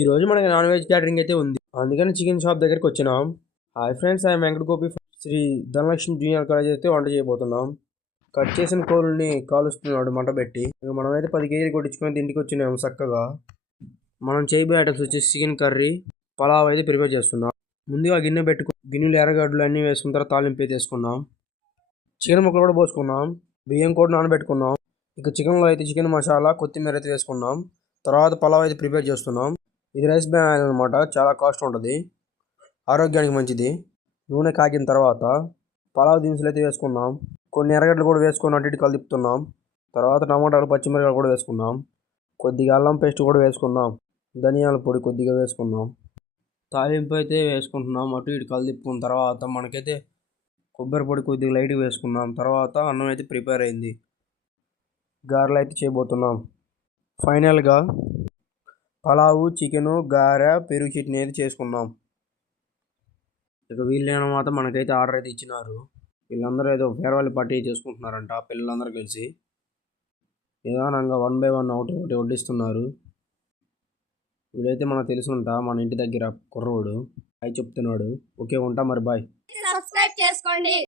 ఈ రోజు మనకి నాన్ వెజ్ క్యాటరింగ్ అయితే ఉంది, అందుకని చికెన్ షాప్ దగ్గరికి వచ్చినాం. Hi friends, I Venkata Gopi Sri Dhanalakshmi junior college అయితే వంట చేయబోతున్నాం. కట్ చేసిన కోళ్ళని కాలుస్తున్నాడు మంట పెట్టి. మనమైతే 10 కేజీలు కొట్టించుకొని ఇంటికి వచ్చినాము చక్కగా. మనం చేయబోయే ఐటమ్స్ వచ్చేసి చికెన్ కర్రీ, పలావ్ అయితే ప్రిపేర్ చేస్తున్నాం. ముందుగా గిన్నె పెట్టుకుని గిన్నెలు ఎర్రగడ్డలు అన్నీ వేసుకున్న తర్వాత తాలింపు అయితే వేసుకున్నాం. చికెన్ ముక్కలు కూడా పోసుకున్నాం. బియ్యం కూడా నానబెట్టుకున్నాం. ఇక చికెన్లో అయితే చికెన్ మసాలా, కొత్తిమీర అయితే వేసుకున్నాం. తర్వాత పలావ్ అయితే ప్రిపేర్ చేస్తున్నాం. ఇది రైస్ బ్రాన్ ఆయిల్ అనమాట, చాలా కాస్ట్ ఉంటుంది, ఆరోగ్యానికి మంచిది. నూనె కాగిన తర్వాత పలావ్ దినుసులు అయితే వేసుకున్నాం. కొన్ని ఎర్రగడ్డలు కూడా వేసుకొని అటు ఇటు కలుపుతున్నాం. తర్వాత టమాటాలు, పచ్చిమిరపకాయలు కూడా వేసుకున్నాం. కొద్దిగా అల్లం పేస్ట్ కూడా వేసుకున్నాం. ధనియాల పొడి కొద్దిగా వేసుకున్నాం. తాలింపు అయితే వేసుకుంటున్నాం. అటు ఇటు కలుపుకున్న తర్వాత మనకైతే కొబ్బరి పొడి కొద్దిగా లైట్గా వేసుకున్నాం. తర్వాత అన్నం అయితే ప్రిపేర్ అయింది. గారెలు అయితే చేయబోతున్నాం. ఫైనల్గా పలావు, చికెను, గారె, పెరుగు చట్నీ అయితే చేసుకున్నాం. ఇక వీళ్ళైనా మాత్రం మనకైతే ఆర్డర్ అయితే ఇచ్చినారు. వీళ్ళందరూ ఏదో ఫేర్వెల్ పార్టీ చేసుకుంటున్నారంట, పిల్లలందరూ కలిసి నిదానంగా 1 by 1 ఒకటి వడ్డిస్తున్నారు. వీడైతే మనకు తెలుసుంటా, మన ఇంటి దగ్గర కుర్రోడు. అయి చెప్తున్నాడు. ఓకే, ఉంటా మరి, బాయ్. సబ్స్క్రైబ్ చేసుకోండి.